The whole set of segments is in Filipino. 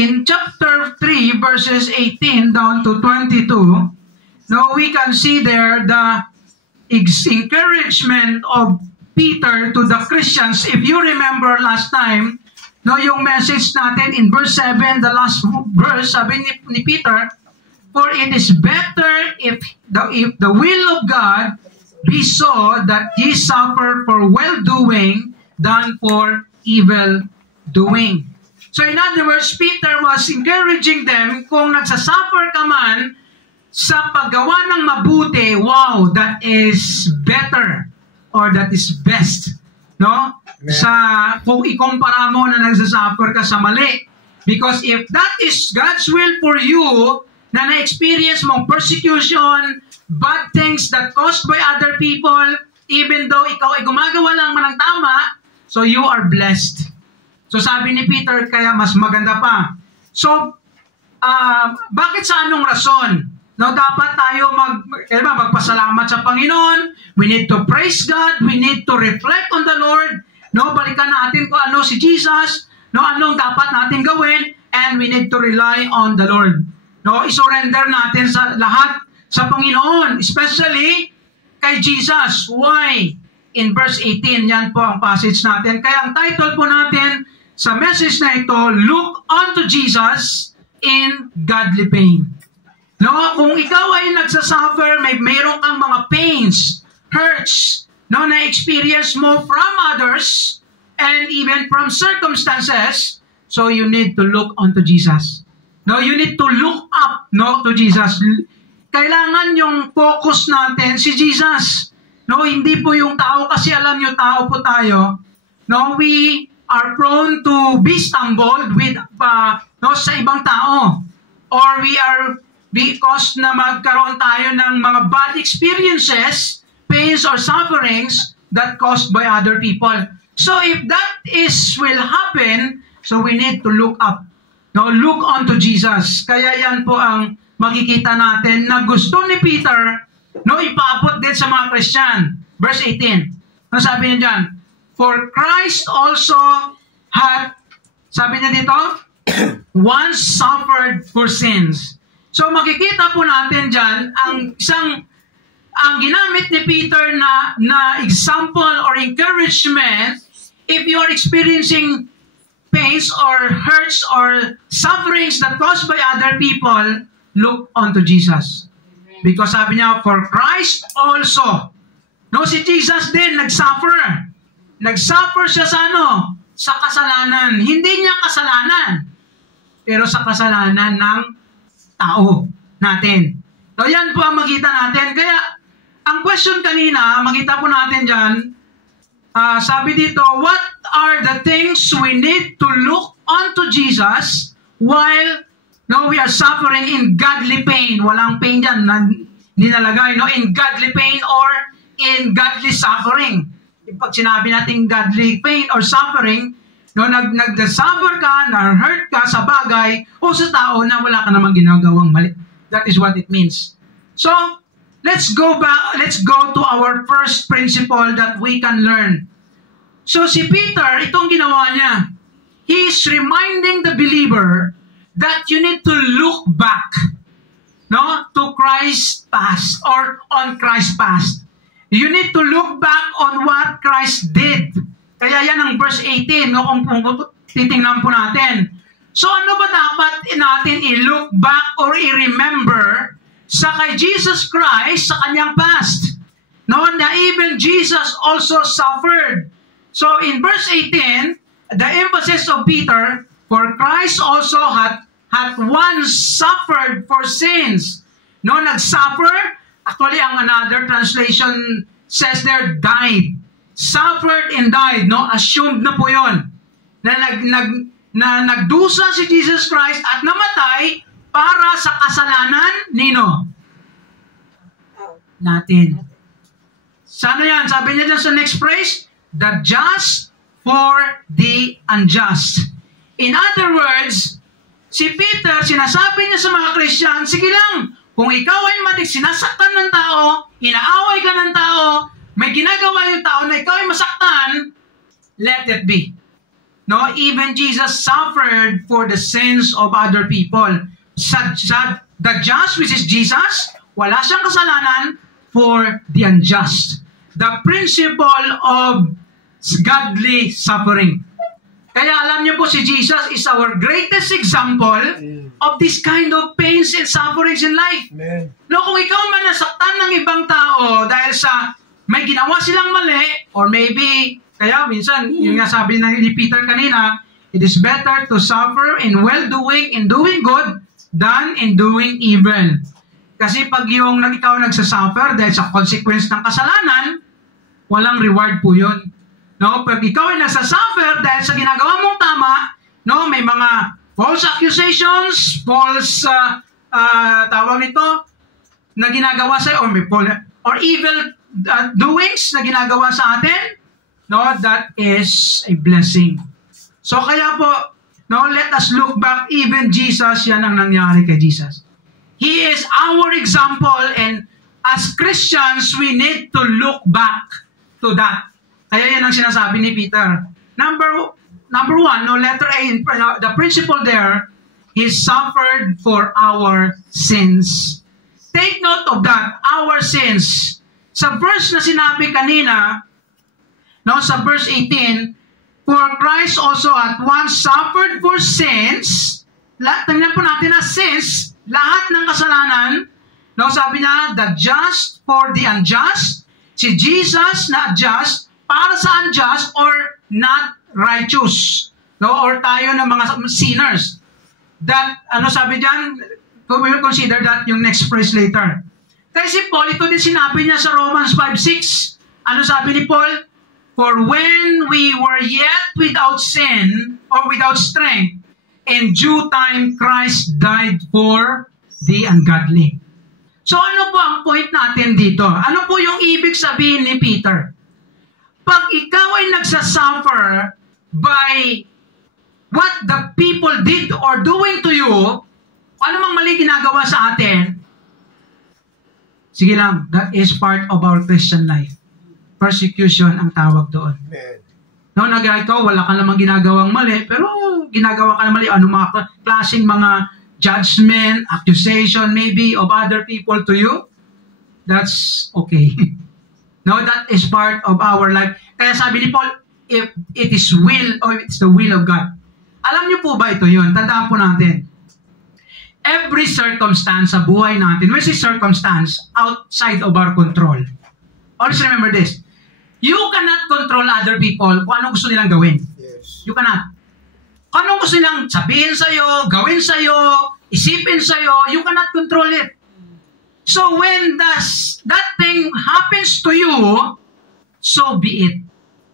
in chapter 3, verses 18 down to 22, now we can see there the encouragement of Peter to the Christians. If you remember last time, no, yung message natin in verse 7, the last verse, sabi ni Peter, for it is better if the will of God be so that ye suffer for well-doing than for evil-doing. So in other words, Peter was encouraging them, kung nagsasuffer ka man sa paggawa ng mabuti, wow, that is better or that is best. No? Amen. Sa kung ikumpara mo na nagsasuffer ka sa mali. Because if that is God's will for you, na na-experience mong persecution, bad things that caused by other people, even though ikaw ay gumagawa lang man ng tama, so you are blessed. So sabi ni Peter, kaya mas maganda pa. So, bakit sa anong rason? No, dapat tayo magpasalamat sa Panginoon. We need to praise God. We need to reflect on the Lord. No, balikan natin kung ano si Jesus. No, anong dapat natin gawin. And we need to rely on the Lord. No, isurrender natin sa lahat sa Panginoon. Especially kay Jesus. Why? In verse 18, yan po ang passage natin. Kaya ang title po natin sa message na ito, Look unto Jesus in Godly Pain. No, kung ikaw ay nagsasuffer, mayroon kang mga pains, hurts, no, na-experience mo from others and even from circumstances, so you need to look unto Jesus. No, you need to look up, no, to Jesus. Kailangan yung focus natin si Jesus. No, hindi po yung tao, kasi alam nyo, tao po tayo. No, we are prone to be stumbled with no, sa ibang tao. Or we are because na magkaroon tayo ng mga bad experiences, pains or sufferings that caused by other people. So if that will happen, so we need to look up. No, look unto Jesus. Kaya yan po ang makikita natin na gusto ni Peter, no, ipaabot din sa mga Christian. Verse 18. Ano sabi niya dyan? For Christ also had, sabi niya dito, once suffered for sins. So makikita po natin dyan, ang ginamit ni Peter na example or encouragement, if you are experiencing pains or hurts or sufferings that caused by other people, look unto Jesus. Because sabi niya, for Christ also. No, si Jesus din nagsuffer. Nagsuffer siya sa ano? Sa kasalanan. Hindi niya kasalanan, pero sa kasalanan ng tao natin. So yan po ang makita natin. Kaya ang question kanina, makita po natin dyan, sabi dito, what are the things we need to look unto Jesus while we are suffering in godly pain? Walang pain dyan na ninalagay, no? In godly pain or in godly suffering. Pag sinabi natin godly pain or suffering, no, nag-suffer ka, na-hurt ka sa bagay o sa tao na wala ka namang ginagawang mali. That is what it means. So, let's go to our first principle that we can learn. So, si Peter, itong ginawa niya, he is reminding the believer that you need to look back, no, to Christ's past or on Christ's past. You need to look back on what Christ did. Kaya yan ang verse 18, no, kung titingnan po natin. So ano ba dapat natin i-look back or i-remember sa kay Jesus Christ sa kanyang past? No, na even Jesus also suffered. So in verse 18, the emphasis of Peter, for Christ also had once suffered for sins. No, nag-suffer. Actually, ang another translation says there, died. Suffered and died, no? Assumed na po yun. Na nagdusa si Jesus Christ at namatay para sa kasalanan nino? Natin. Sana yan? Sabi niya dyan sa next phrase, the just for the unjust. In other words, si Peter, sinasabi niya sa mga Christian, sige lang, kung ikaw ay sinasaktan ng tao, inaaway ka ng tao, may ginagawa yung tao na ikaw ay masaktan, let it be. no, even Jesus suffered for the sins of other people. The just, which is Jesus, wala siyang kasalanan for the unjust. The principle of godly suffering. Kaya alam niyo po, si Jesus is our greatest example of this kind of pains and sufferings in life. Amen. No, kung ikaw man nasaktan ng ibang tao dahil sa may ginawa silang mali, or maybe, kaya minsan, yung nga sabi ni Peter kanina, it is better to suffer in well-doing, in doing good, than in doing evil. Kasi pag yung ikaw nagsasuffer dahil sa consequence ng kasalanan, walang reward po yun. No, pag ikaw ay nagsasuffer dahil sa ginagawa mong tama, no, may mga false accusations, false tawag nito na ginagawa sa or evil doings na ginagawa sa atin, no, that is a blessing. So kaya po, no, let us look back. Even Jesus, yan ang nangyari kay Jesus. He is our example, and as Christians, we need to look back to that. Kaya yan ang sinasabi ni Peter. Number one, no, letter A, the principle there, He suffered for our sins. Take note of that, our sins. Sa verse na sinabi kanina, no, sa verse 18, for Christ also at once suffered for sins. Tingnan po natin na sins, lahat ng kasalanan. No, sabi niya, the just for the unjust. Si Jesus na just, para sa unjust or not righteous. No, or tayo ng mga sinners. That, ano sabi diyan, we will consider that yung next phrase later. Kasi Paul, ito din sinabi niya sa Romans 5:6. Ano sabi ni Paul? For when we were yet without sin or without strength, in due time Christ died for the ungodly. So ano po ang point natin dito? Ano po yung ibig sabihin ni Peter? Pag ikaw ay nagsasuffer by what the people did or doing to you, ano mang mali ginagawa sa atin, sige lang, that is part of our Christian life. Persecution ang tawag doon. Amen. No, ikaw, wala ka namang ginagawang mali, pero ginagawa ka ng mali. Ano mga klaseng mga judgment, accusation, maybe, of other people to you? That's okay. No, that is part of our life. Kaya sabi ni Paul, if it is will, or it's the will of God. Alam niyo po ba ito yun? Tandaan po natin. Every circumstance sa buhay natin, when is circumstance outside of our control? Always remember this. You cannot control other people kung anong gusto nilang gawin. Yes. You cannot. Kung anong gusto nilang sabihin sa'yo, gawin sa'yo, isipin sa'yo, you cannot control it. So when that thing happens to you, so be it.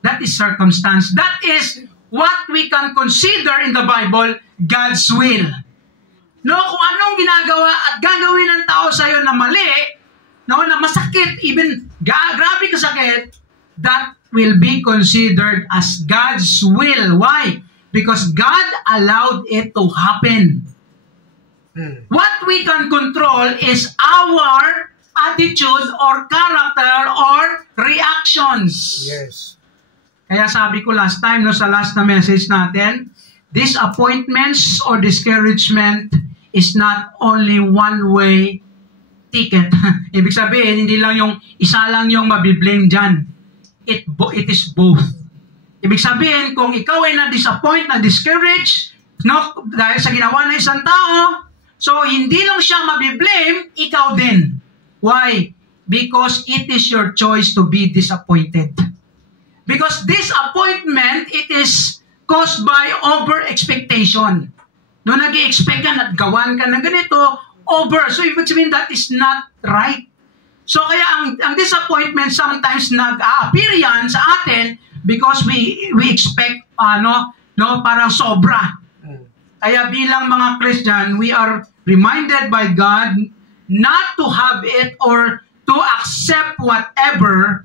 That is circumstance. That is what we can consider in the Bible God's will. No, kung anong ginagawa at gagawin ng tao sa'yo na mali, no, na masakit, even grabe kasakit, that will be considered as God's will. Why? Because God allowed it to happen. What we can control is our attitude or character or reactions. Yes. Kaya sabi ko last time, no, sa last na message natin, disappointments or discouragement is not only one-way ticket. Ibig sabihin, hindi lang yung isa lang yung mabiblame dyan. It is both. Ibig sabihin, kung ikaw ay na-disappoint, na-discourage, no, dahil sa ginawa ng isang tao, so hindi lang siya mabiblame, ikaw din. Why? Because it is your choice to be disappointed. Because disappointment, it is caused by over-expectation. No, nag-i-expect ka at gawan ka ng ganito, over. So, ibig sabihin, that is not right. So, kaya ang disappointment sometimes nag-a-appear yan sa atin because we expect, parang sobra. Kaya bilang mga Christian, we are reminded by God not to have it or to accept whatever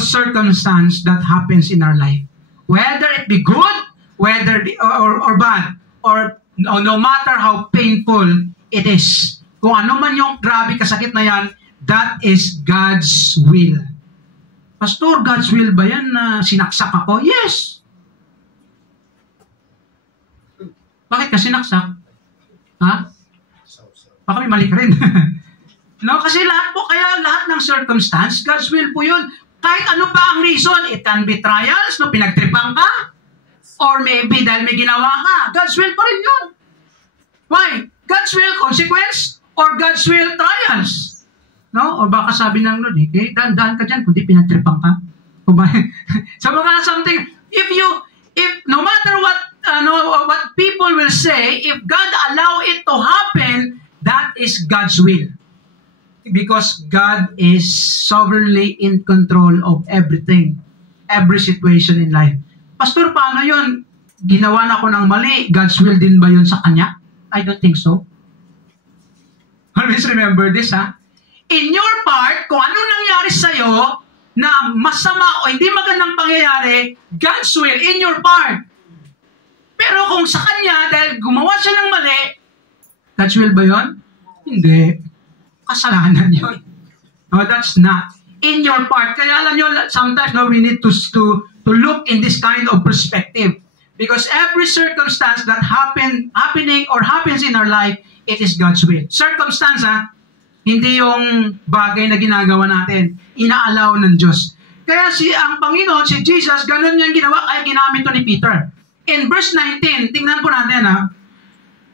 circumstance that happens in our life. Whether it be good, whether or bad, or no matter how painful it is. Kung ano man yung grabe kasakit na yan, that is God's will. Pastor, God's will ba yan na sinaksak ako? Yes. Bakit ka sinaksak? Ha? Baka may mali ka rin. No, kasi lahat ng circumstance, God's will po yun. Kahit ano pa ang reason, it can be trials, no, pinagtripang ka, or maybe dahil may ginawa ka, God's will pa rin yun. Why? God's will, consequence, or God's will, trials. No? O baka sabi ng Lord, daan ka dyan, kundi pinagtripang ka. So baka something, if no matter what people will say, if God allow it to happen, that is God's will. Because God is sovereignly in control of everything, every situation in life. Pastor, paano yun? Ginawa na ako ng mali. God's will din ba yun sa kanya? I don't think so. Always remember this, ha? In your part, kung anong nangyari sa'yo na masama o hindi magandang pangyayari, God's will in your part. Pero kung sa kanya, dahil gumawa siya ng mali, God's will ba yun? Hindi. Kasalanan yun. No, that's not. In your part. Kaya alam nyo, sometimes we need to look in this kind of perspective. Because every circumstance that happening or happens in our life, it is God's will. Circumstance, hindi yung bagay na ginagawa natin. Inaalaw ng Diyos. Kaya ang Panginoon, si Jesus, ganun yung ginawa, kaya ginamit to ni Peter. In verse 19, tingnan po natin,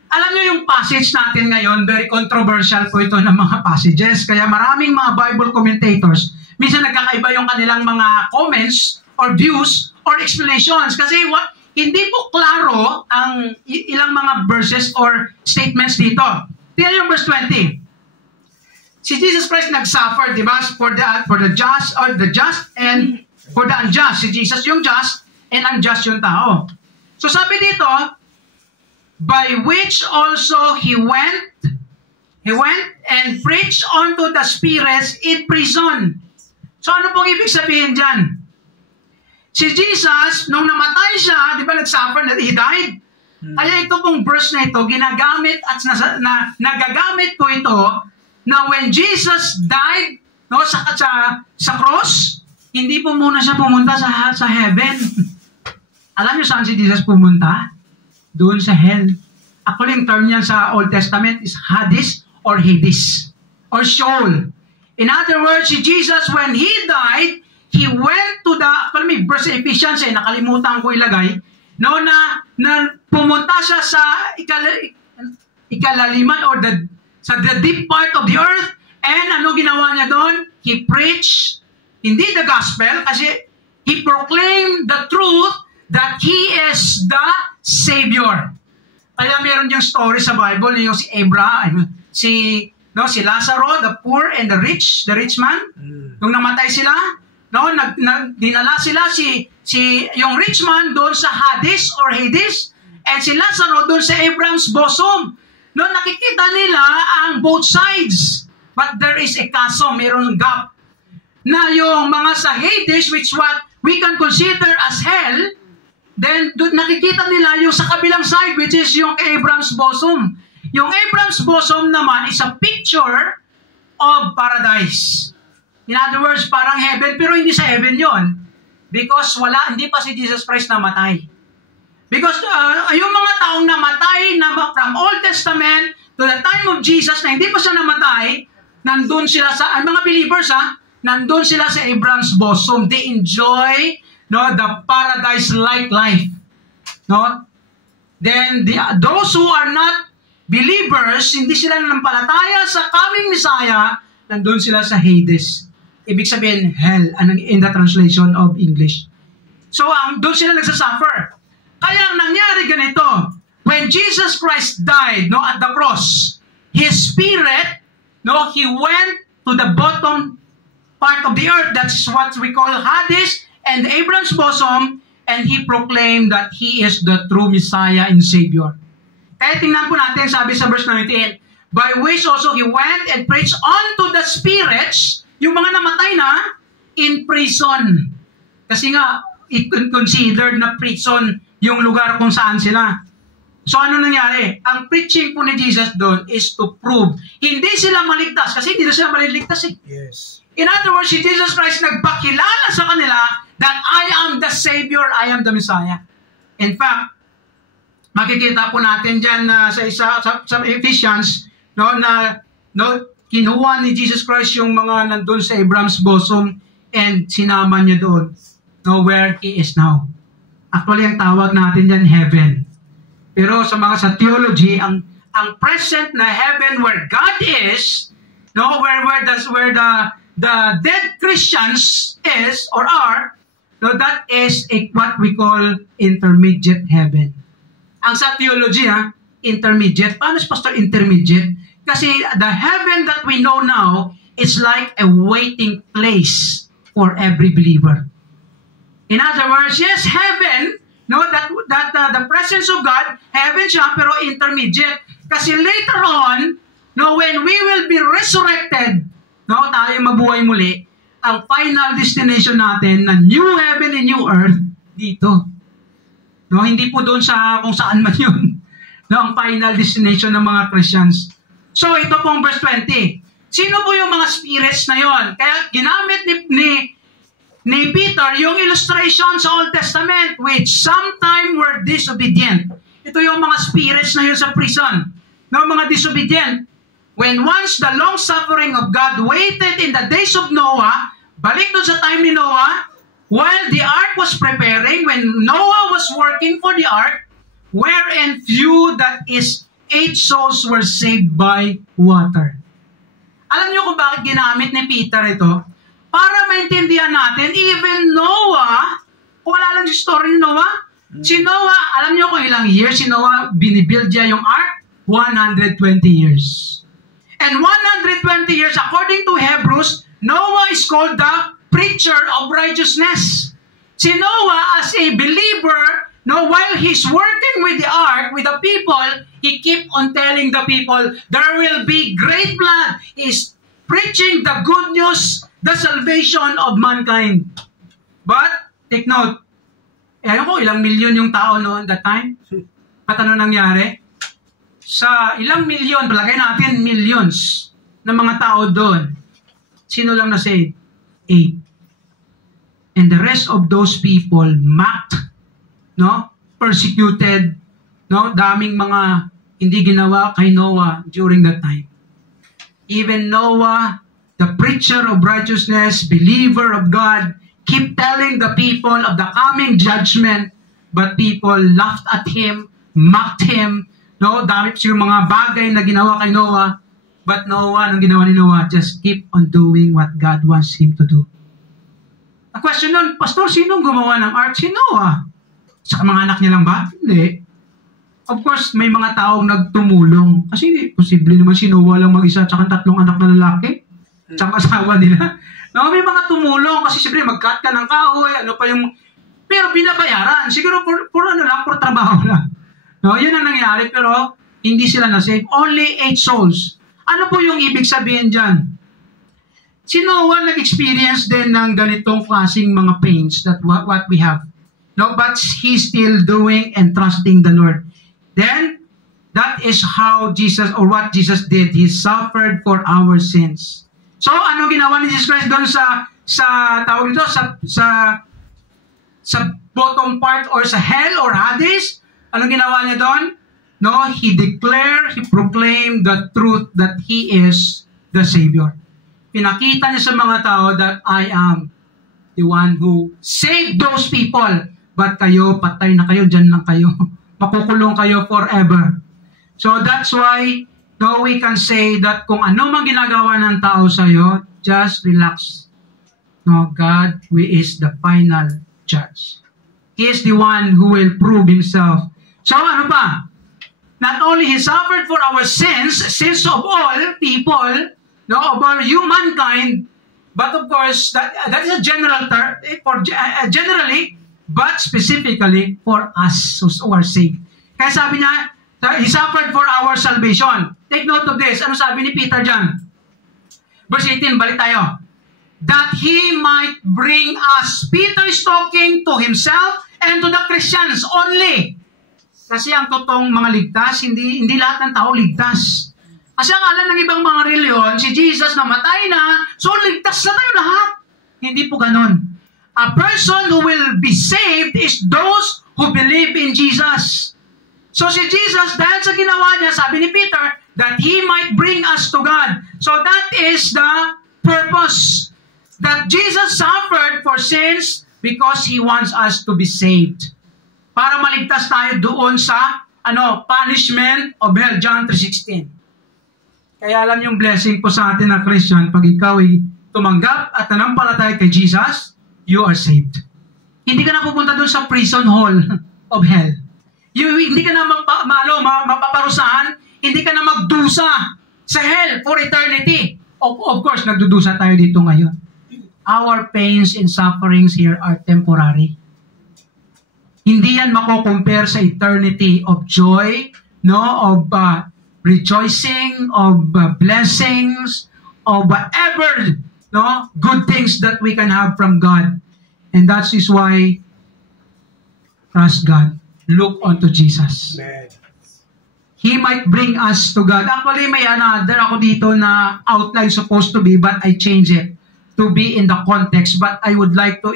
alam niyo yung passage natin ngayon, very controversial po ito ng mga passages. Kaya maraming mga Bible commentators, minsan nagkakaiba yung kanilang mga comments or views or explanations. Kasi hindi po klaro ang ilang mga verses or statements dito. Tingnan yung verse 20. Si Jesus Christ nag-suffer, di ba? For the just or the just and for the unjust. Si Jesus yung just and unjust yung tao. So sabi dito, by which also he went and preached unto the spirits in prison. So ano pong ibig sabihin dyan? Si Jesus, nung namatay siya, di ba nag-suffer, he died? Kaya ito pong verse na ito, ginagamit at nagagamit ko ito na when Jesus died sa cross, hindi po muna siya pumunta sa heaven. Alam niyo saan si Jesus pumunta? Doon sa hell. Actually, yung term niyan sa Old Testament is Hades or Hades or Sheol. In other words, si Jesus, when He died, He went to the, verse Ephesians, nakalimutan ko ilagay, na pumunta siya sa ikalaliman or sa the deep part of the earth, and ano ginawa niya doon? He preached, hindi the gospel, kasi He proclaimed the truth that He is the Savior. Kaya meron yung story sa Bible, yung si Abraham, si Lazaro, the poor and the rich man. Nung namatay sila, dinala sila yung rich man doon sa Hades or Hades, and si Lazaro doon sa Abraham's bosom. No, nakikita nila ang both sides. But there is a chasm, mayroong gap. Na yung mga sa Hades, which what we can consider as hell, then nakikita nila yung sa kabilang side, which is yung Abraham's bosom. Yung Abraham's bosom naman is a picture of paradise. In other words, parang heaven, pero hindi sa heaven yon. Because hindi pa si Jesus Christ namatay. Because yung mga taong namatay from Old Testament to the time of Jesus na hindi pa siya namatay, nandun sila mga believers, nandun sila sa Abraham's bosom. They enjoy the paradise-like life. Then those who are not believers, hindi sila nanampalataya sa coming Messiah, nandun sila sa Hades. Ibig sabihin, hell, in the translation of English. So, doon sila nagsasuffer. Kaya ang nangyari ganito, when Jesus Christ died at the cross, His Spirit, He went to the bottom part of the earth. That's what we call Hades and Abraham's bosom, and He proclaimed that He is the true Messiah and Savior. Kaya tingnan po natin, sabi sa verse 19, by which also He went and preached unto the spirits, yung mga namatay na, in prison. Kasi nga, it considered na prison yung lugar kung saan sila. So ano nangyari? Ang preaching po ni Jesus doon is to prove, hindi sila maligtas, kasi hindi na sila maliligtas eh. Yes. In other words, si Jesus Christ nagpakilala sa kanila that I am the Savior, I am the Messiah. In fact, makikita po natin dyan sa Ephesians, kinuha ni Jesus Christ yung mga nandun sa Abraham's bosom and sinama niya doon, where He is now. Actually, ang tawag natin dyan, heaven. Pero sa theology, ang present na heaven where God is, where the dead Christians is or are, that is what we call intermediate heaven. Ang sa theology, intermediate. Paano si Pastor intermediate? Kasi the heaven that we know now is like a waiting place for every believer. In other words, yes, heaven, that the presence of God, heaven siya, pero intermediate. Kasi later on, when we will be resurrected, tayo mabuhay muli, ang final destination natin na new heaven and new earth, dito. Hindi po doon sa kung saan man yun. Ang final destination ng mga Christians. So, ito pong verse 20. Sino po yung mga spirits na yon? Kaya ginamit ni Peter yung illustration sa Old Testament, which sometime were disobedient. Ito yung mga spirits na yun sa prison. Mga disobedient. When once the long suffering of God waited in the days of Noah, balik doon sa time ni Noah, while the ark was preparing, when Noah was working for the ark, wherein few, that is 8 souls were saved by water. Alam niyo kung bakit ginamit ni Peter ito? Para maintindihan natin, even Noah, kung wala lang yung story ni Noah, si Noah, alam niyo kung ilang years si Noah binibuild niya yung ark? 120 years. And 120 years, according to Hebrews, Noah is called the preacher of righteousness. Si Noah, as a believer, while he's working with the ark, with the people, he keep on telling the people, there will be great blood. He's preaching the good news, the salvation of mankind. But, take note, ilang milyon yung tao noon that time? At ano nangyari? Sa ilang milyon, palagay natin millions ng mga tao doon. Sino lang na saved? 8. And the rest of those people mocked, persecuted, daming mga hindi ginawa kay Noah during that time. Even Noah, the preacher of righteousness, believer of God, keep telling the people of the coming judgment, but people laughed at him, mocked him. Dami yung mga bagay na ginawa kay Noah, but Noah, anong ginawa ni Noah? Just keep on doing what God wants him to do. Ang question nun, Pastor, sinong gumawa ng ark? Si Noah. Sa mga anak niya lang ba? Hindi. Of course, may mga taong nagtumulong. Kasi posible naman si Noah lang mag-isa at 3 anak na lalaki. Tsaka asawa nila. May mga tumulong kasi siyempre mag-cut ka ng kahoy, pero binabayaran. Siguro for trabaho lang. Yun ang nangyari, pero hindi sila na-save. Only 8 souls. Ano po yung ibig sabihin dyan? Si Noah nag-experience din ng ganitong klaseng mga pains that what we have. But he's still doing and trusting the Lord. Then, that is how Jesus, or what Jesus did. He suffered for our sins. So, ano ginawa ni Jesus Christ doon tawag nito, sa bottom part or sa hell or Hades? Anong ginawa niya doon? He proclaimed the truth that He is the Savior. Pinakita niya sa mga tao that I am the one who saved those people. But kayo, patay na kayo, dyan lang kayo. Makukulong kayo forever. So that's why we can say that kung ano mang ginagawa ng tao sa'yo, just relax. God, who is the final judge. He is the one who will prove Himself. So ano pa? Not only He suffered for our sins of all people, of all humankind, but of course, that is a general term, generally, but specifically for us who are saved. Kaya sabi niya, He suffered for our salvation. Take note of this. Ano sabi ni Peter dyan? Verse 18, balik tayo. That He might bring us. Peter is talking to himself and to the Christians only. Kasi ang totoong mga ligtas, hindi lahat ng tao ligtas. Kasi ang akala ng ibang mga reliyon, si Jesus namatay na, so ligtas na tayo lahat. Hindi po ganun. A person who will be saved is those who believe in Jesus. So si Jesus, dahil sa ginawa niya, sabi ni Peter, that He might bring us to God. So that is the purpose. That Jesus suffered for sins because He wants us to be saved. Para maligtas tayo doon sa punishment of hell, John 3:16. Kaya alam yung blessing po sa atin na Christian, pag ikaw ay tumanggap at nanampalataya kay Jesus, you are saved. Hindi ka na pupunta doon sa prison hall of hell. Hindi ka na mapaparusahan, hindi ka na magdusa sa hell for eternity. Of course, nagdudusa tayo dito ngayon. Our pains and sufferings here are temporary. Hindi yan mako-compare sa eternity of joy, of rejoicing, of blessings, of whatever good things that we can have from God. And that is why trust God. Look unto Jesus. Amen. He might bring us to God. Actually, may another ako dito na outline supposed to be, but I change it to be in the context. But I would like to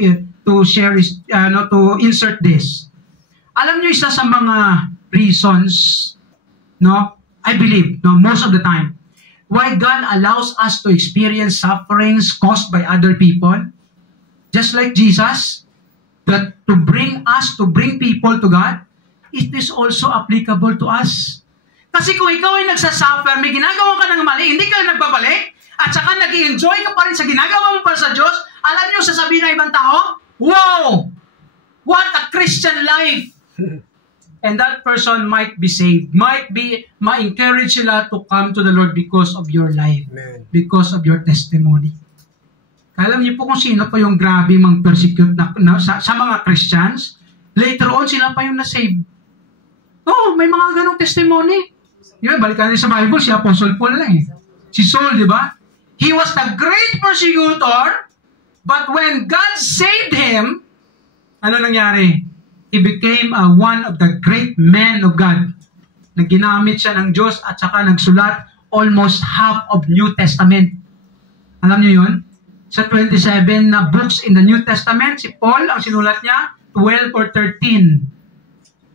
share, to insert this. Alam niyo, isa sa mga reasons, I believe, most of the time, why God allows us to experience sufferings caused by other people, just like Jesus, that to bring people to God, it is also applicable to us. Kasi kung ikaw ay nagsasuffer, may ginagawa ka ng mali, hindi ka nagbabalik, at saka nag-i-enjoy ka pa rin sa ginagawa mo para sa Diyos, alam niyo, sasabihin ng ibang tao, wow! What a Christian life! And that person might be saved, ma-encourage sila to come to the Lord because of your life, Amen. Because of your testimony. Alam niyo po kung sino pa yung grabe mang-persecute sa mga Christians, later on sila pa yung na-save. Oh, may mga ganong testimony. Diba, balikan niyo sa Bible, si Apostle Paul lang eh. Si Saul, di ba? He was the great persecutor, but when God saved him, ano nangyari? He became one of the great men of God. Ginamit siya ng Diyos at saka nagsulat almost half of New Testament. Alam niyo yun? Sa 27 na books in the New Testament, si Paul, ang sinulat niya, 12 or 13.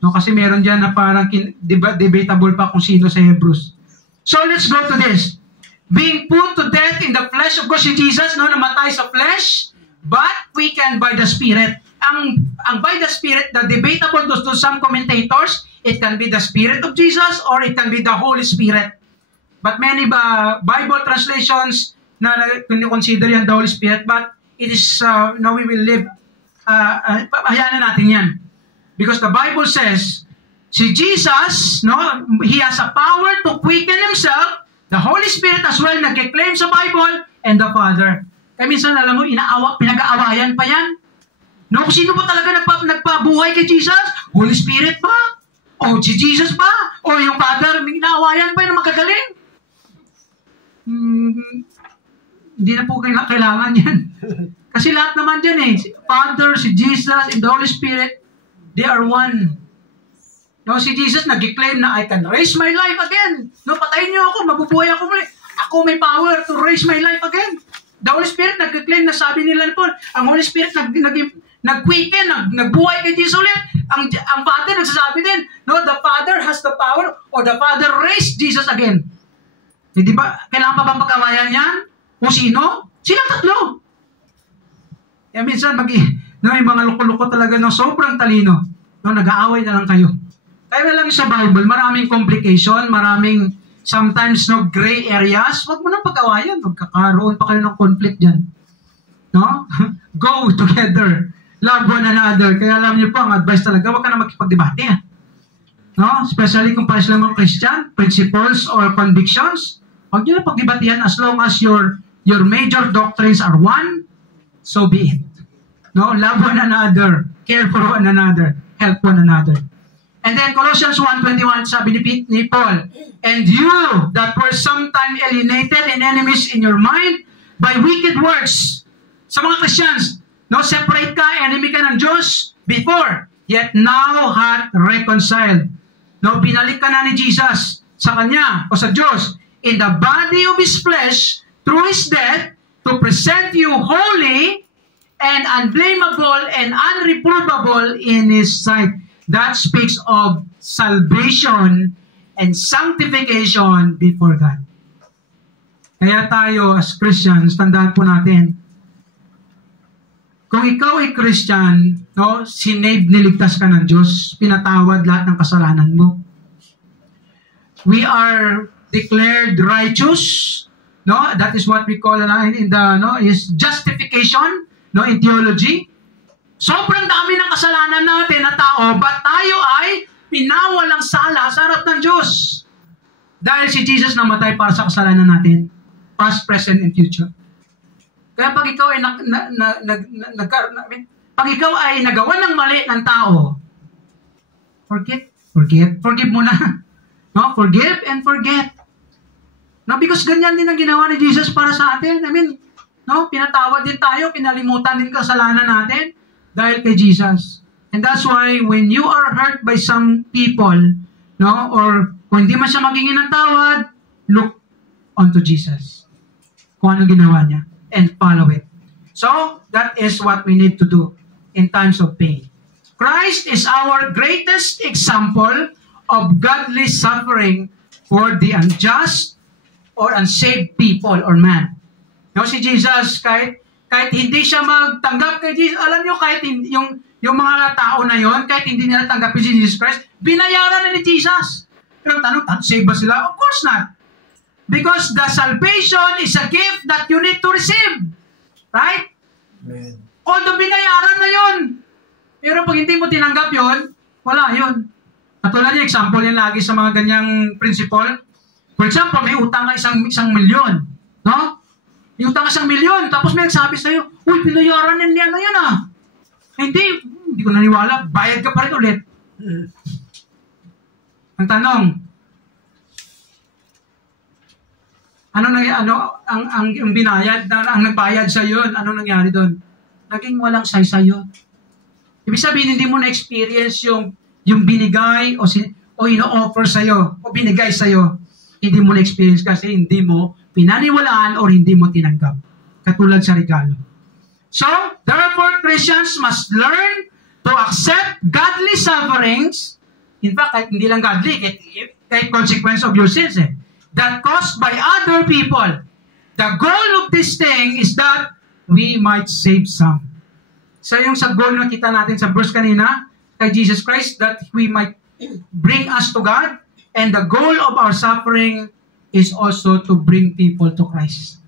Kasi meron dyan na parang debatable pa kung sino sa Hebrews. So let's go to this. Being put to death in the flesh, of course, si Jesus, namatay sa flesh, but we can by the Spirit. Ang by the Spirit, the debatable to some commentators, it can be the Spirit of Jesus or it can be the Holy Spirit. But many Bible translations na consider yan the Holy Spirit, but it is, we will live, hayaan na natin yan. Because the Bible says, si Jesus, He has a power to quicken Himself, the Holy Spirit as well, nag-claim sa Bible, and the Father. Kaya minsan, alam mo, pinag-aawayan pa yan. Kung sino ba talaga nagpabuhay kay Jesus? Holy Spirit ba? O si Jesus ba? O yung Father, may inaawayan pa yan na magagaling? Hindi na po kailangan yan. Kasi lahat naman dyan si Father, si Jesus, and the Holy Spirit, they are one. Si Jesus nag-claim na I can raise my life again. Patayin niyo ako, mabubuhay ako muli. Ako may power to raise my life again. The Holy Spirit nag-claim na sabi nila Paul, ang Holy Spirit nag-quicken, nagbuhay kay Jesus ulit. Ang Father nagsasabi din, the Father has the power or the Father raised Jesus again. Di ba? Kailangan pa bang pagkawayan yan? Kung sino? Silang tatlo. Minsan, may mga loko-loko talaga sobrang talino. Nag-aaway na lang kayo. Kaya lang sa Bible, maraming complication, maraming sometimes gray areas. Huwag mo nang pag-awayan. Magkakaroon pa kayo ng conflict dyan. Go together. Love one another. Kaya alam niyo po, ang advice talaga, huwag ka na makipag-debate. Especially kung para sila mga Christian, principles or convictions, huwag niyo na pag-debatehan as long as your major doctrines are one, so be it. Love one another, care for one another, help one another. And then Colossians 1:21, sabi ni Paul, and you that were sometime alienated and enemies in your mind by wicked works. Sa mga Christians, separate ka, enemy ka ng Diyos before, yet now hath reconciled. Binalik ka na ni Jesus sa Kanya o sa Diyos in the body of His flesh through His death to present you holy and unblameable and unreprovable in His sight. that speaks of salvation and sanctification before God. Kaya tayo as Christians, tandaan po natin, kung ikaw ay Christian, no, sinave, niligtas ka ng Diyos, pinatawad lahat ng kasalanan mo. We are declared righteous, no? That is what we call in the is justification, no, in theology. Sobrang dami ng kasalanan natin na tao, but tayo ay pinawalang sala sa harap ng Diyos. Dahil si Jesus namatay para sa kasalanan natin, past, present, and future. Kaya pag ikaw ay pag ikaw ay nagawa ng mali ng tao, forgive mo na. No, forgive and forget. No, because ganyan din ang ginawa ni Jesus para sa atin. I mean, no, pinatawad din tayo, pinalimutan din kasalanan natin dahil kay Jesus. And that's why when you are hurt by some people, no, or kung hindi man siya magingin ng tawad, look onto Jesus. Kung ano ginawa niya and follow it. So, that is what we need to do in times of pain. Christ is our greatest example of godly suffering for the unjust or unsaved people or man. No, si Jesus, kahit hindi siya magtanggap kay Jesus, alam nyo, kahit yung mga tao na yon, kahit hindi nila tanggapin si Jesus Christ, binayaran na ni Jesus. Pero tanong, save ba sila? Of course not. Because the salvation is a gift that you need to receive. Right? Amen. Although binayaran na yon. Pero pag hindi mo tinanggap yon, wala yon. Katulad yung example yan lagi sa mga ganyang principle. For example, may utang ka isang milyon. No? May utang ka 1 milyon, tapos may nagsabi sa'yo, uy, pinayaran na niya na yan ah. Hindi ko naniwala, bayad ka pa rin ulit. Ang tanong, ang binayad, ang nagbayad sa'yo, ano nangyari doon? Naging walang say sa'yo. Ibig sabihin, hindi mo na-experience yung binigay o ino-offer sa'yo o binigay sa'yo, hindi mo na-experience kasi hindi mo pinaniwalaan o hindi mo tinanggap. Katulad sa regalo. So, therefore, Christians must learn to accept godly sufferings. In fact, kahit hindi lang godly, kahit consequence of your sins that caused by other people. The goal of this thing is that we might save some. So, yung sa goal na kita natin sa verse kanina, kay Jesus Christ, that we might bring us to God, and the goal of our suffering is also to bring people to Christ.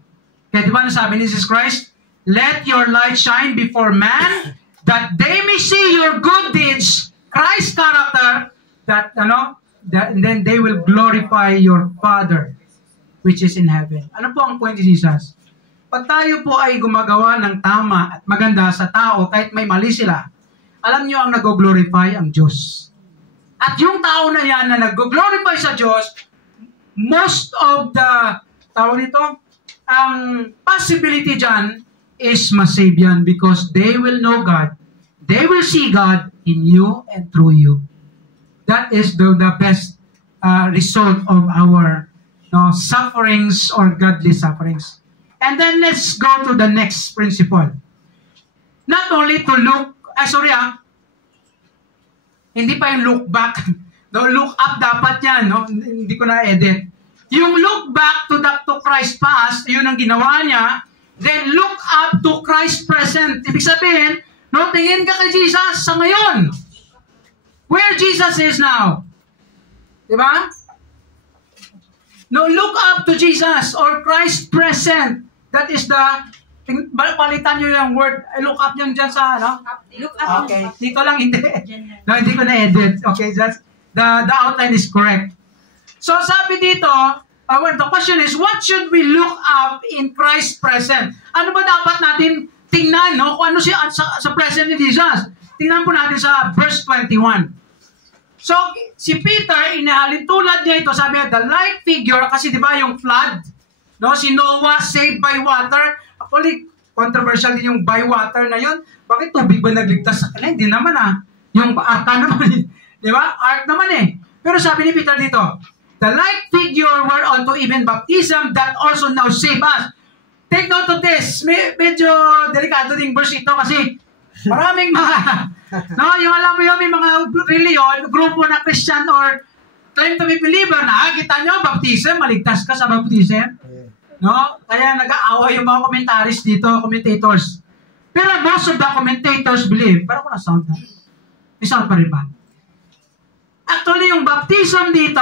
Kaya di ba nasabi ni Jesus Christ, let your light shine before man, that they may see your good deeds, Christ's character, and then they will glorify your Father, which is in heaven. Ano po ang point ni Jesus? Pag tayo po ay gumagawa ng tama at maganda sa tao, kahit may mali sila, alam nyo ang nag-glorify ang Diyos. At yung tao na yan na nag-glorify sa Diyos, most of the, ang possibility dyan is masave yan because they will know God. They will see God in you and through you. That is the best result of our sufferings or godly sufferings. And then let's go to the next principle. Not only to look, hindi pa yung look back. No, look up dapat yan. No? Hindi ko na-edit. Yung look back to Christ past, yun ang ginawa niya. Then look up to Christ present. Ibig sabihin, no, tingin ka kay Jesus sa ngayon. Where Jesus is now. Diba? No, look up to Jesus or Christ present. That is the palitan nyo yung word. Look up nyo dyan sa, Look up. Okay. Dito lang hindi. No, hindi ko na-edit. Okay, that's, the outline is correct. So, sabi dito, the question is, what should we look up in Christ present? Ano ba dapat natin tingnan, no? Kung ano siya sa present ni Jesus. Tingnan po natin sa verse 21. So, si Peter, inahalin tulad niya ito, sabi niya, the like figure, kasi di ba yung flood, no? Si Noah saved by water. Actually, controversial din yung by water na yun. Bakit tubig ba nagligtas sa kanila? Hindi naman Yung arka naman. Di ba? Ark naman Pero sabi ni Peter dito, the like figure whereunto even baptism that also now save us. Take note of this. Medyo delikado ding verse ito kasi Maraming mga, no, yung alam mo yun, may mga reliyon, grupo na Christian or claim to be believer na, kita nyo, baptism, maligtas ka sa baptism. No? Kaya nag-aaway yung mga commentaries dito, commentators. Pero most of the commentators believe, pero wala sound na. May sound pa rin ba? Actually, yung baptism dito,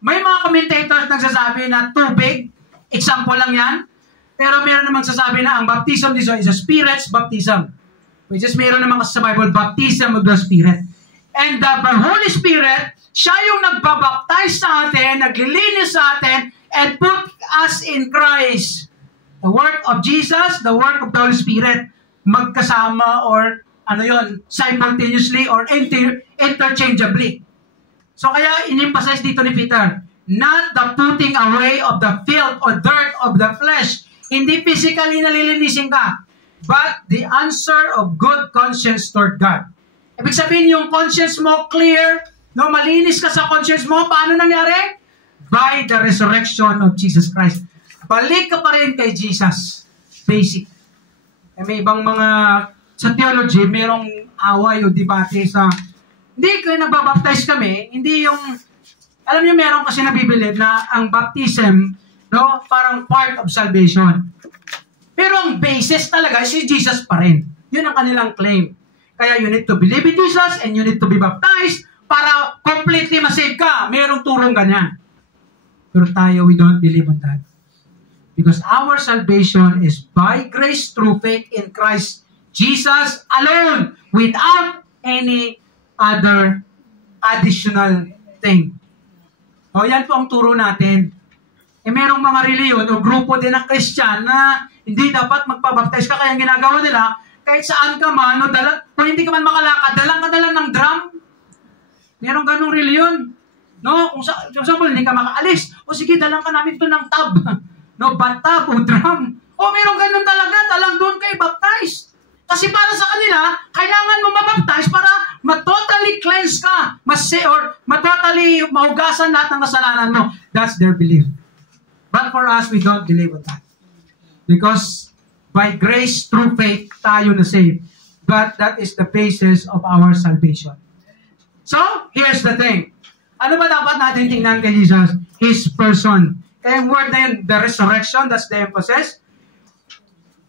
may mga commentators nagsasabi na tubig, example lang yan. Pero meron namang sasabi na ang baptism dito is a Spirit's baptism. Which is meron naman kasi sa Bible, baptism of the Spirit. And the Holy Spirit, siya yung nagbabaptize sa atin, naglilinis sa atin, and put us in Christ. The work of Jesus, the work of the Holy Spirit, magkasama or ano yon, simultaneously or interchangeably. So kaya in-emphasize dito ni Peter, not the putting away of the filth or dirt of the flesh. Hindi physically nalilinisin ka, but the answer of good conscience toward God. Ibig sabihin yung conscience mo clear, no, malinis ka sa conscience mo, paano nangyari? By the resurrection of Jesus Christ. Balik ka pa rin kay Jesus. Basic. May ibang mga, sa theology, merong away o debate sa, hindi kayo nababaptize kami, hindi yung, alam niyo meron kasi nabibilid na ang baptism, no, parang part of salvation. Pero ang basis talaga, si Jesus pa rin. Yun ang kanilang claim. Kaya you need to believe in Jesus and you need to be baptized para completely masave ka. Merong turong ganyan. Pero tayo, we don't believe on that. Because our salvation is by grace through faith in Christ Jesus alone, without any other additional thing. O yan po ang turo natin. Merong mga reliyon o grupo din ng Christian na hindi dapat magpabaptize ka, kaya ang ginagawa nila, kahit saan ka man, no, kung hindi ka man makalakad, dalang ka dalang ng drum. Merong ganong reliyon. No? Kung sa example, hindi ka makaalis. O sige, dalang ka namin ito ng tub. No, bathtub o drum. O merong ganon talaga, dalang doon kayo baptize. Kasi para sa kanila, kailangan mo mabaptize para matotally cleanse ka, or matotally mahugasan lahat ng kasalanan mo. That's their belief. But for us, we don't believe in that. Because by grace, through faith, tayo na save. But that is the basis of our salvation. So, here's the thing. Ano ba dapat natin tingnan kay Jesus? His person. Kaya yung word na yun, the resurrection, that's the emphasis.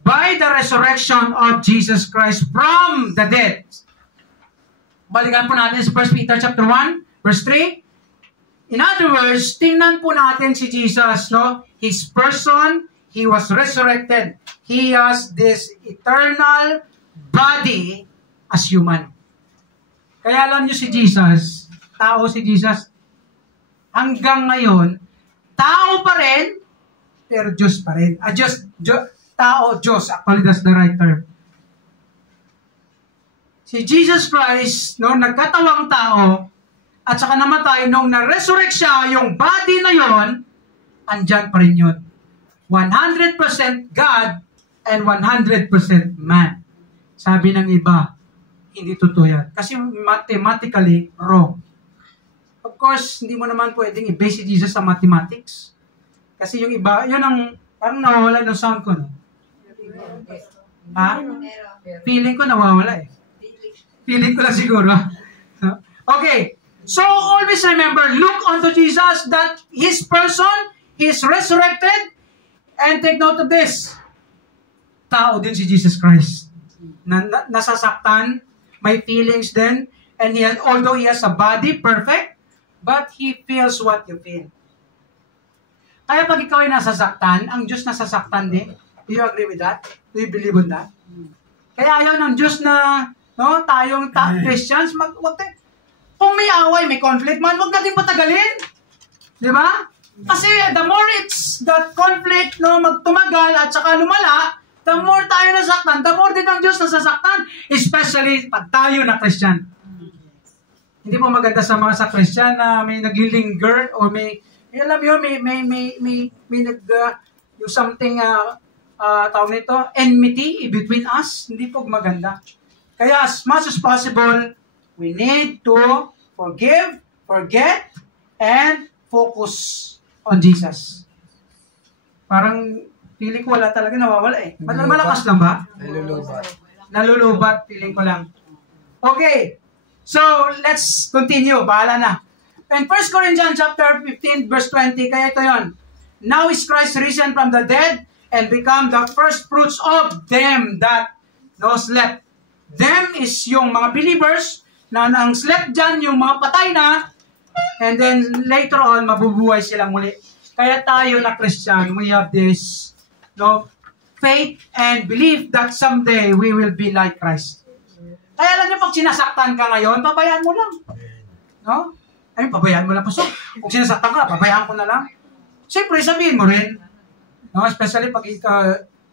By the resurrection of Jesus Christ from the dead. Balikan po natin sa 1 Peter chapter 1, verse 3. In other words, tingnan po natin si Jesus, no? His person, He was resurrected. He has this eternal body as human. Kaya alam nyo si Jesus, tao si Jesus, hanggang ngayon, tao pa rin, pero Diyos pa rin. Tao, Diyos. Actually, that's the right term. Si Jesus Christ, no, nagkatawang tao, at saka namatay, nung na-resurrect siya, yung body na yon, andyan pa rin yun. 100% God and 100% man. Sabi ng iba, hindi totoo yan. Kasi mathematically wrong. Of course, hindi mo naman pwedeng i-base si Jesus sa mathematics. Kasi yung iba, yun ang, parang nawawala ng sound ko, no? Ha? Feeling ko nawawala eh. Feeling ko lang siguro. Okay. So, always remember, look unto Jesus that His person is resurrected. And take note of this. Tao din si Jesus Christ. Nasasaktan, may feelings din, and although He has a body, perfect, but He feels what you feel. Kaya pag ikaw ay nasasaktan, ang Diyos nasasaktan din. Do you agree with that? Do you believe in that? Kaya ayaw ng Diyos na, no, tayong Christians, kung may away, may conflict man, huwag natin patagalin. Di ba? Kasi the more that conflict, no, magtumagal at saka lumala, the more tayo nasaktan, the more din ang Diyos nasasaktan, especially pag tayo na Christian. Hindi po maganda sa mga sa Christian na may naglilinger or may alam mo may yung something tawag nito, enmity between us. Hindi po maganda. Kaya as much as possible, we need to forgive, forget, and focus on Jesus. Parang feeling ko wala talaga nawawala eh. Malakas lang ba? Nalulubat, feeling ko lang. Okay. So, let's continue. Bahala na. In 1 Corinthians chapter 15, verse 20, kaya ito yon. Now is Christ risen from the dead and become the first fruits of them that slept. Them is yung mga believers na ang slept dyan, yung mga patay na, and then later on, mabubuhay silang muli. Kaya tayo na Christian, we have this faith and belief that someday we will be like Christ. Kaya alam niyo, pag sinasaktan ka ngayon, pabayaan mo lang. No? Ay, pabayaan mo lang. So, kung sinasaktan ka, pabayaan ko na lang. Siyempre, sabihin mo rin. No? Especially pag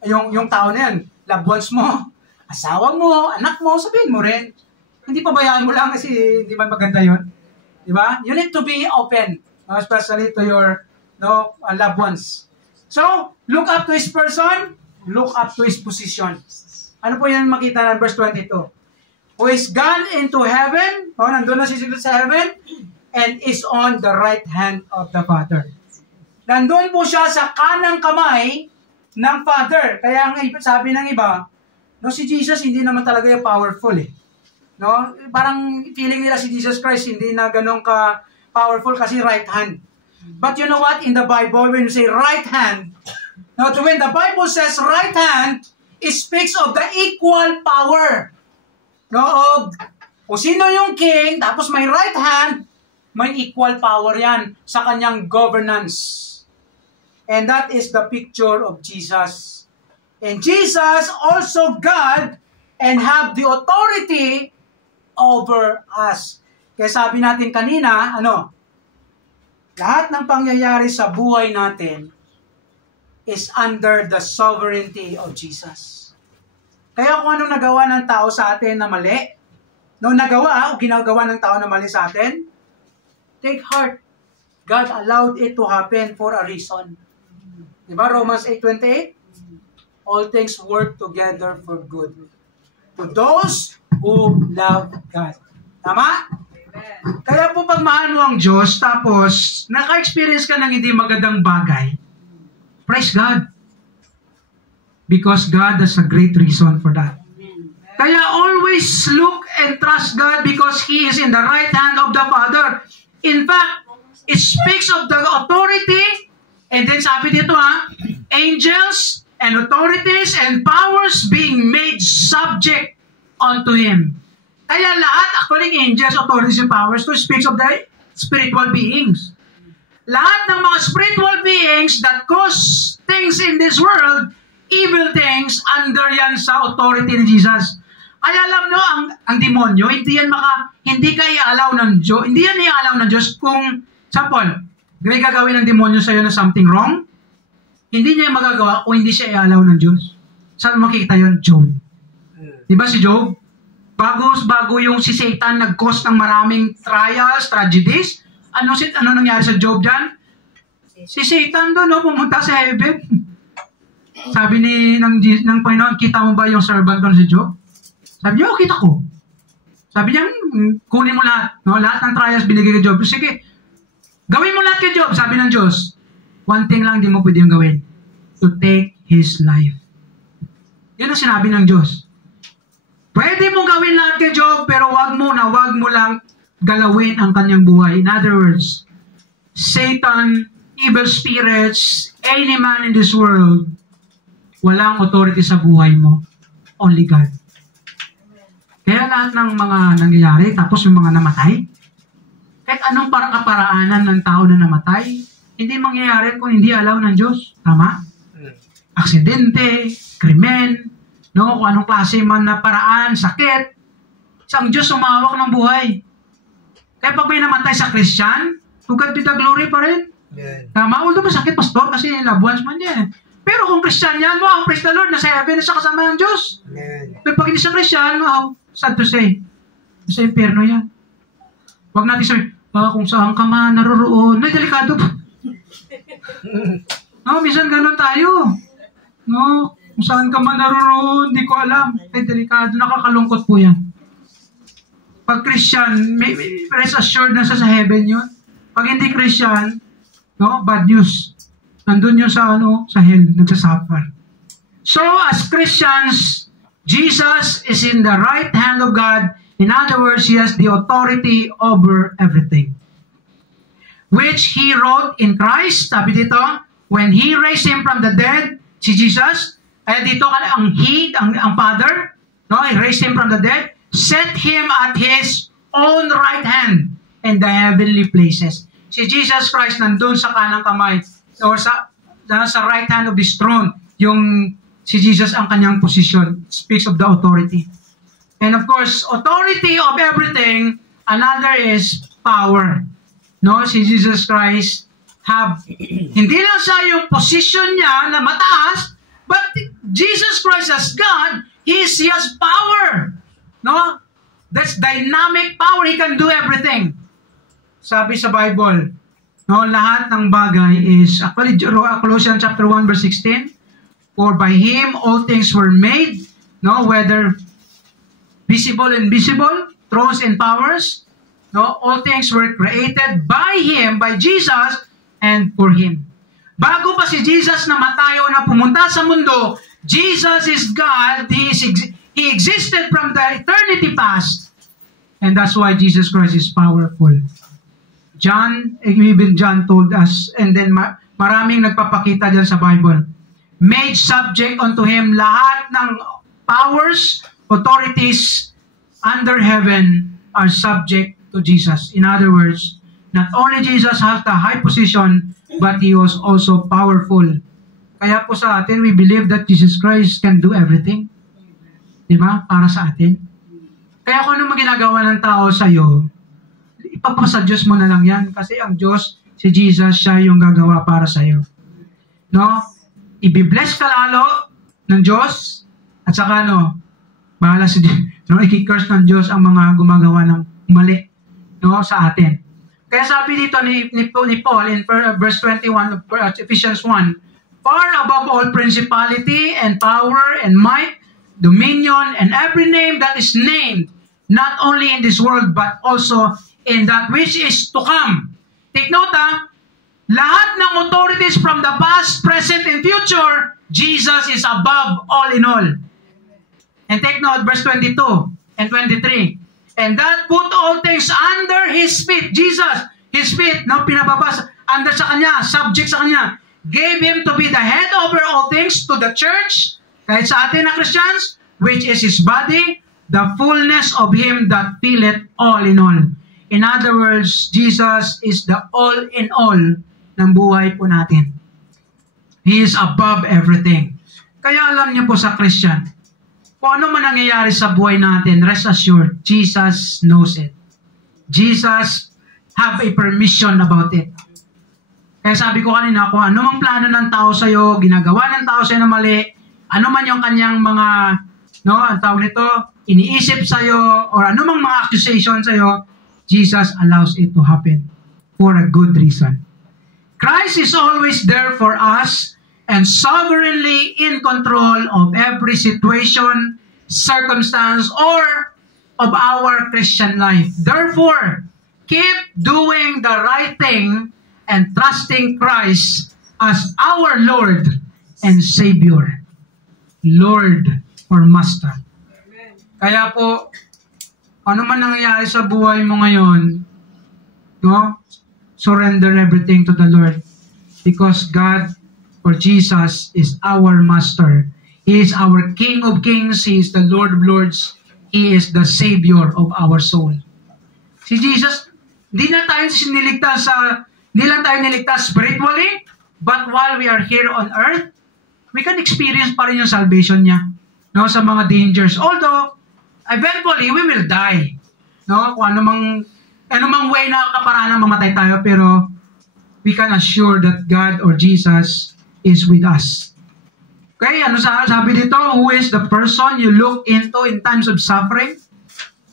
yung tao na yan, loved ones mo, asawa mo, anak mo, sabihin mo rin. Hindi pabayaan mo lang kasi hindi man maganda yun. Diba? You need to be open, especially to your loved ones. So, look up to His person, look up to His position. Ano po yan makita ng verse 22? Who is gone into heaven, nandun na si Jesus sa heaven, and is on the right hand of the Father. Nandun po siya sa kanang kamay ng Father. Kaya ang sabi ng iba, si Jesus hindi naman talaga yung powerful eh. No? Parang feeling nila si Jesus Christ hindi na ganun ka powerful kasi right hand. But you know what? In the Bible, when you say right hand, when the Bible says right hand, it speaks of the equal power. Kung sino yung king, tapos may right hand, may equal power yan sa kanyang governance. And that is the picture of Jesus. And Jesus also God and have the authority over us. Kaya sabi natin kanina, lahat ng pangyayari sa buhay natin is under the sovereignty of Jesus. Kaya kung ano nagawa ng tao sa atin na mali, nagawa o ginagawa ng tao na mali sa atin, take heart. God allowed it to happen for a reason. Diba? Romans 8:28? All things work together for good. To those who love God. Tama? Amen. Kaya po pag mahal mo ang Diyos, tapos naka-experience ka ng hindi magandang bagay, praise God. Because God has a great reason for that. Kaya always look and trust God because He is in the right hand of the Father. In fact, it speaks of the authority, and then sabi dito angels and authorities and powers being made subject unto Him. Kaya lahat, actually angels, authorities, and powers, to speaks of the spiritual beings. Lahat ng mga spiritual beings that cause things in this world, evil things, under yan sa authority ni Jesus. Kaya alam nyo, ang demonyo, hindi ka i-allow ng Diyos, hindi yan i-allow ng Diyos kung, example, may gagawin ng demonyo sa'yo na something wrong, hindi niya magagawa kung hindi siya i-allow ng Diyos. Saan makikita yun? Job. Diba si Job? Bago yung si Satan nag-cause ng maraming trials, tragedies, ano nangyari sa Job dyan? Si Satan doon, pumunta sa heaven. Sabi ng Panginoon, kita mo ba yung servant doon si Job? Sabi niya, kita ko. Sabi niya, kunin mo lahat. Lahat ng trials binigay kay Job. Sige, gawin mo lahat kay Job. Sabi ng Diyos, one thing lang di mo pwede yung gawin. To take his life. Yan ang sinabi ng Diyos. Pwede mong gawin lahat kay Job, pero wag mo lang galawin ang kanyang buhay. In other words, Satan, evil spirits, any man in this world, walang authority sa buhay mo. Only God. Kaya lahat ng mga nangyayari, tapos yung mga namatay, kahit anong kaparaanan ng tao na namatay, hindi mangyayari kung hindi allow ng Diyos. Tama? Aksidente, krimen, kung anong klase man na paraan, sakit. Sa ang Diyos umawak ng buhay. Kaya pag may namatay sa Christian, to God be the glory pa rin. Yeah. Tama? Although masakit, pastor, kasi loved ones man yan. Pero kung Christian yan, wow, praise the Lord, nasa heaven, nasa kasama ng Diyos. Yeah. Pero pag hindi sa Christian, wow, sad to say, sa impyerno yan. Huwag natin sabihin, kung saan ka man naroroon, may delikado pa. Minsan ganun tayo. Kung saan ka man naroroon, di ko alam. May delikado, nakakalungkot po yan. Pag Christian, rest assured na sa heaven yun. Pag hindi Christian, bad news. Nandun yun sa hell, nagsasuffer. So, as Christians, Jesus is in the right hand of God. In other words, He has the authority over everything. Which He wrote in Christ, sabi dito, when He raised Him from the dead, si Jesus, ay dito ang He, ang Father, no, He raised Him from the dead, set Him at His own right hand in the heavenly places. Si Jesus Christ nandun sa kanang kamay, o sa right hand of His throne, yung si Jesus ang kanyang position. It speaks of the authority. And of course, authority of everything, another is power. No, si Jesus Christ hindi lang siya yung position niya na mataas, but Jesus Christ as God, He has power. No? That's dynamic power. He can do everything. Sabi sa Bible, no, lahat ng bagay is, actually, Colossians chapter 1 verse 16, for by Him all things were made, no, whether visible and invisible, thrones and powers, no, all things were created by Him, by Jesus, and for Him. Bago pa si Jesus namatayo na pumunta sa mundo, Jesus is God. He existed from the eternity past. And that's why Jesus Christ is powerful. Even John told us, and then maraming nagpapakita dyan sa Bible, made subject unto Him lahat ng powers, authorities under heaven are subject to Jesus. In other words, not only Jesus has the high position, but He was also powerful. Kaya po sa atin, we believe that Jesus Christ can do everything. Diba? Para sa atin. Kaya kung ano ginagawa ng tao sa iyo, ipapasa Diyos mo na lang yan. Kasi ang Diyos, si Jesus, siya yung gagawa para sa iyo. No? Ibibless ka lalo ng Diyos, at saka bahala si Diyos. No? I-curse ng Diyos ang mga gumagawa ng mali, no, sa atin. Kaya sabi dito ni Paul in verse 21 of Ephesians 1, far above all principality and power and might, dominion, and every name that is named, not only in this world, but also in that which is to come. Take note, lahat ng authorities from the past, present, and future, Jesus is above all in all. And take note, verse 22 and 23. And that put all things under His feet. Jesus, His feet, no, pinababas, under sa Kanya, subject sa Kanya. Gave Him to be the head over all things to the church, kahit sa atin na Christians, which is His body, the fullness of Him that filleth all in all. In other words, Jesus is the all in all ng buhay po natin. He is above everything. Kaya alam niyo po sa Christian, kung ano man nangyayari sa buhay natin, rest assured, Jesus knows it. Jesus have a permission about it. Kaya sabi ko kanina, kung ano mang plano ng tao sa'yo, ginagawa ng tao sa'yo na mali, ano man yung kanyang mga, no, ang tawag nito, iniisip sa'yo, or ano mang mga accusation sa'yo, Jesus allows it to happen for a good reason. Christ is always there for us and sovereignly in control of every situation, circumstance, or of our Christian life. Therefore, keep doing the right thing and trusting Christ as our Lord and Savior. Lord or Master. Amen. Kaya po, ano man nangyayari sa buhay mo ngayon, no? Surrender everything to the Lord. Because God or Jesus is our Master. He is our King of Kings. He is the Lord of Lords. He is the Savior of our soul. Si Jesus, hindi lang tayo niligtas spiritually, but while we are here on earth, we can experience pa rin yung salvation niya, no, sa mga dangers. Although, eventually, we will die. No? Kung anumang way na kaparanan mamatay tayo, pero we can assure that God or Jesus is with us. Okay, ano sabi dito? Who is the person you look into in times of suffering?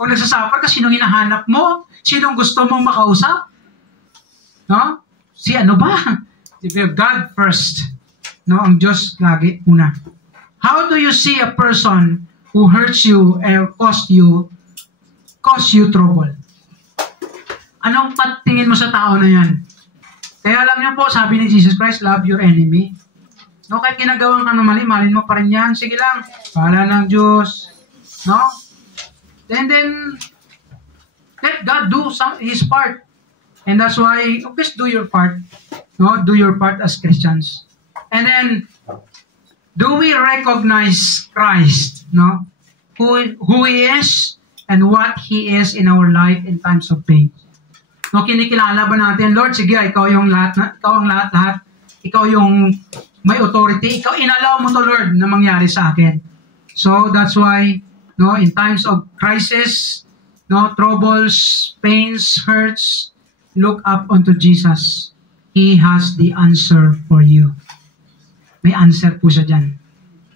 Kung nagsasuffer ka, sinong hinahanap mo? Sinong gusto mong makausap? No? Si ano ba? Si God first. No, ang Diyos lagi una. How do you see a person who hurts you or cause you trouble? Anong patingin mo sa tao na yan? Kaya alam niyo po, sabi ni Jesus Christ, love your enemy. No, kahit ginagawa ka ng mali, malin mo pa rin yan. Sige lang, para ng Diyos. No? And then, let God do His part. And that's why, please do your part. No? Do your part as Christians. And then, do we recognize Christ? No? Who He is and what He is in our life in times of pain. No, kinikilala ba natin, Lord, sige, ikaw yung lahat, ikaw ang lahat. Ikaw yung may authority. Ikaw, inalaw mo to, Lord, na mangyari sa akin. So, that's why, no, in times of crisis, no, troubles, pains, hurts, look up unto Jesus. He has the answer for you. May answer po siya dyan.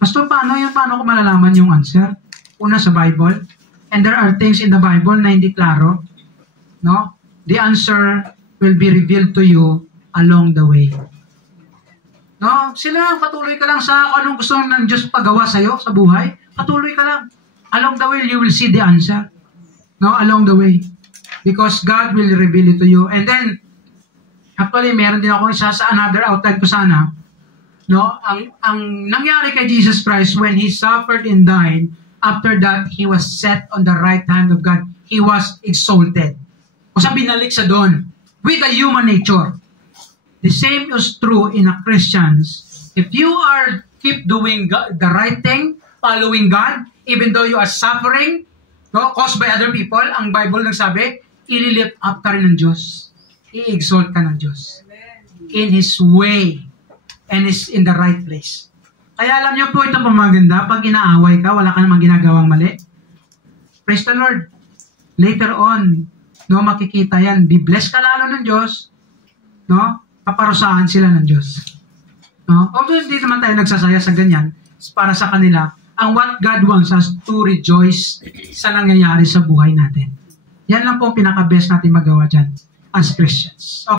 Pastor, paano ko malalaman yung answer? Una sa Bible. And there are things in the Bible na hindi klaro. No? The answer will be revealed to you along the way. No? Sila, patuloy ka lang sa anong gusto ng Diyos pagawa sa'yo sa buhay. Patuloy ka lang. Along the way, you will see the answer. No? Along the way. Because God will reveal it to you. And then, actually, meron din ako isa sa another outlet ko sana. No? Ang nangyari kay Jesus Christ when He suffered and died, after that, He was set on the right hand of God. He was exalted. O sa binalik sa doon. With a human nature. The same is true in a Christians. If you are keep doing the right thing, following God, even though you are suffering, no, caused by other people, ang Bible nagsabi, i-lift up ka rin ng Diyos. I-exalt ka ng Diyos. In His way. And is in the right place. Kaya alam niyo po ito pamaganda, pag inaaway ka, wala ka namang ginagawang mali. Praise the Lord. Later on, no, makikita yan. Be blessed ka lalo ng Diyos. No? Paparusahan sila ng Diyos. No? Although hindi naman tayo nagsasaya sa ganyan, para sa kanila, ang what God wants us to rejoice sa nangyayari sa buhay natin. Yan lang po pinaka-best natin magawa dyan as Christians. Okay.